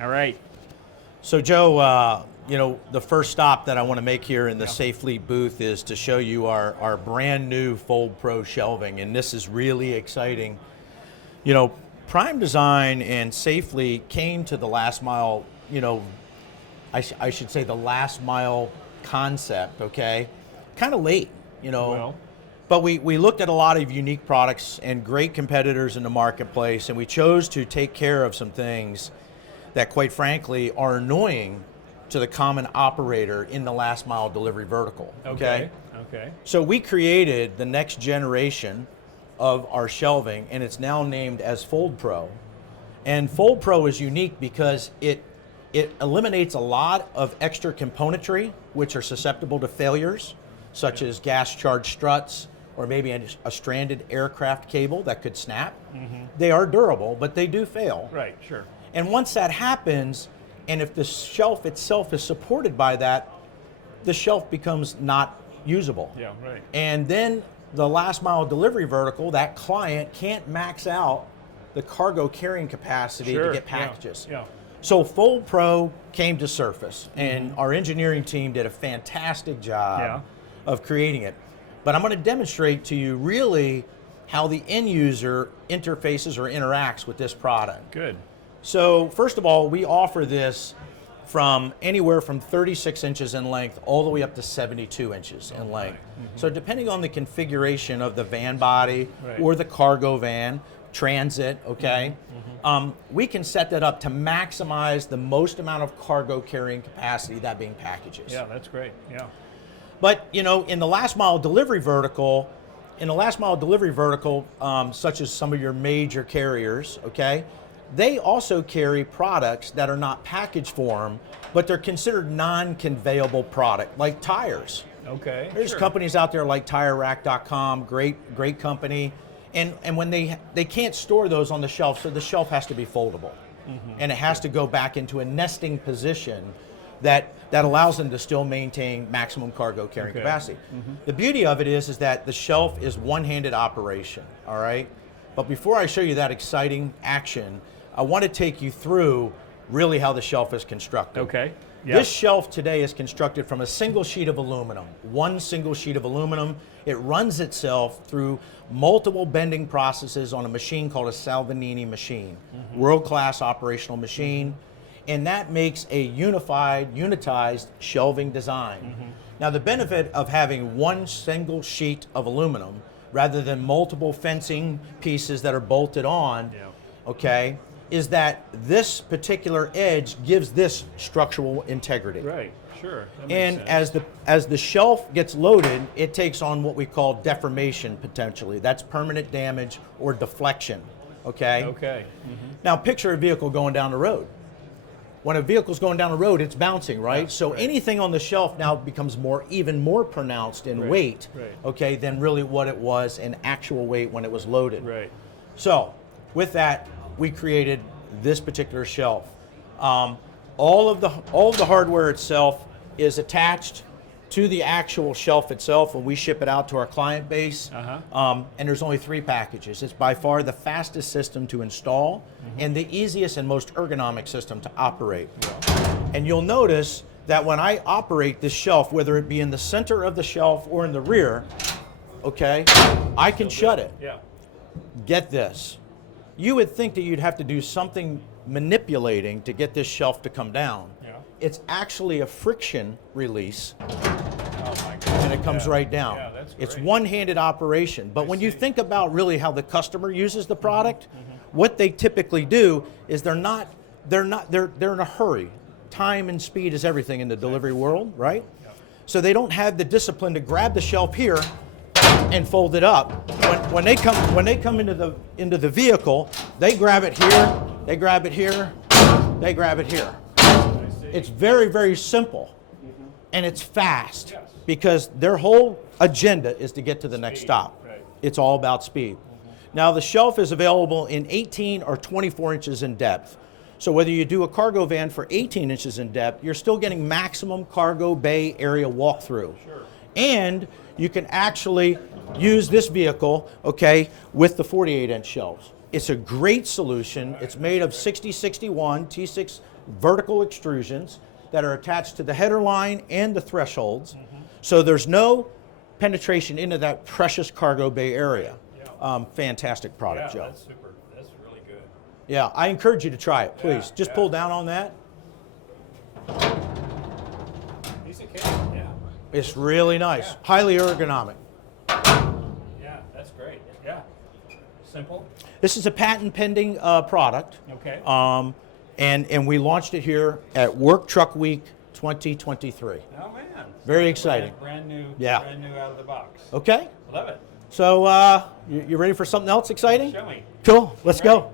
All right. So Joe, you know, the first stop that I want to make here in the Safe Fleet booth is to show you our brand new Fold Pro shelving, and this is really exciting. You know, Prime Design and Safe Fleet came to the last mile, you know, I should say the last mile concept, okay? Kind of late, you know. Well. But we looked at a lot of unique products and great competitors in the marketplace, and we chose to take care of some things that, quite frankly, are annoying to the common operator in the last mile delivery vertical. Okay. So we created the next generation of our shelving, and it's now named as Fold Pro. And Fold Pro is unique because it eliminates a lot of extra componentry which are susceptible to failures, such as gas charged struts or maybe a stranded aircraft cable that could snap. They are durable, but they do fail. Right, sure. And once that happens, and if the shelf itself is supported by that, the shelf becomes not usable. Yeah, right. And then the last mile delivery vertical, that client can't max out the cargo carrying capacity to get packages. Yeah. So Fold Pro came to surface, and our engineering team did a fantastic job of creating it. But I'm going to demonstrate to you really how the end user interfaces or interacts with this product. Good. So first of all, we offer this from anywhere from 36 inches in length all the way up to 72 inches in length. So depending on the configuration of the van body or the cargo van, transit, okay, we can set that up to maximize the most amount of cargo carrying capacity, that being packages. Yeah, that's great. Yeah. But you know, in the last mile delivery vertical, such as some of your major carriers, okay, they also carry products that are not package form, but they're considered non-conveyable product, like tires. Okay. There's companies out there like TireRack.com, great company, and when they can't store those on the shelf, so the shelf has to be foldable, and it has to go back into a nesting position that allows them to still maintain maximum cargo carrying capacity. The beauty of it is that the shelf is one-handed operation, all right? But before I show you that exciting action, I want to take you through really how the shelf is constructed. Okay. This shelf today is constructed from a single sheet of aluminum, one single sheet of aluminum. It runs itself through multiple bending processes on a machine called a Salvagnini machine, world-class operational machine, and that makes a unitized shelving design. Now the benefit of having one single sheet of aluminum rather than multiple fencing pieces that are bolted on, okay, is that this particular edge gives this structural integrity. Right, sure. And as the shelf gets loaded, it takes on what we call deformation potentially. That's permanent damage or deflection, okay? Okay. Now picture a vehicle going down the road. When a vehicle's going down the road, it's bouncing, right? So anything on the shelf now becomes even more pronounced in weight, okay, than really what it was in actual weight when it was loaded. Right. So with that, we created this particular shelf. All of the hardware itself is attached to the actual shelf itself when we ship it out to our client base. And there's only 3 packages. It's by far the fastest system to install and the easiest and most ergonomic system to operate. And you'll notice that when I operate this shelf, whether it be in the center of the shelf or in the rear, okay, I can shut it. Get this. You would think that you'd have to do something manipulating to get this shelf to come down. It's actually a friction release. And it comes right down. It's one-handed operation. But when you think about really how the customer uses the product, what they typically do is they're in a hurry. Time and speed is everything in the delivery world, right? So they don't have the discipline to grab the shelf here and fold it up. When they come into the vehicle, they grab it here, they grab it here, they grab it here. It's very, very simple, and it's fast because their whole agenda is to get to the next stop. It's all about speed. Now the shelf is available in 18 or 24 inches in depth. So whether you do a cargo van for 18 inches in depth, you're still getting maximum cargo bay area walkthrough. And you can actually use this vehicle, okay, with the 48-inch shelves. It's a great solution. It's made of 6061 T6 vertical extrusions that are attached to the header line and the thresholds. So there's no penetration into that precious cargo bay area. Fantastic product, Joe. That's super. That's really good. Yeah, I encourage you to try it, please. Just pull down on that. Piece of cake, yeah. It's really nice, highly ergonomic. Yeah, that's great. Yeah. Simple. This is a patent pending product. Okay. And we launched it here at Work Truck Week 2023. Oh man. Very exciting. Brand new. Yeah. Brand new out of the box. Okay. Love it. So you ready for something else exciting? Show me. Cool. Let's go.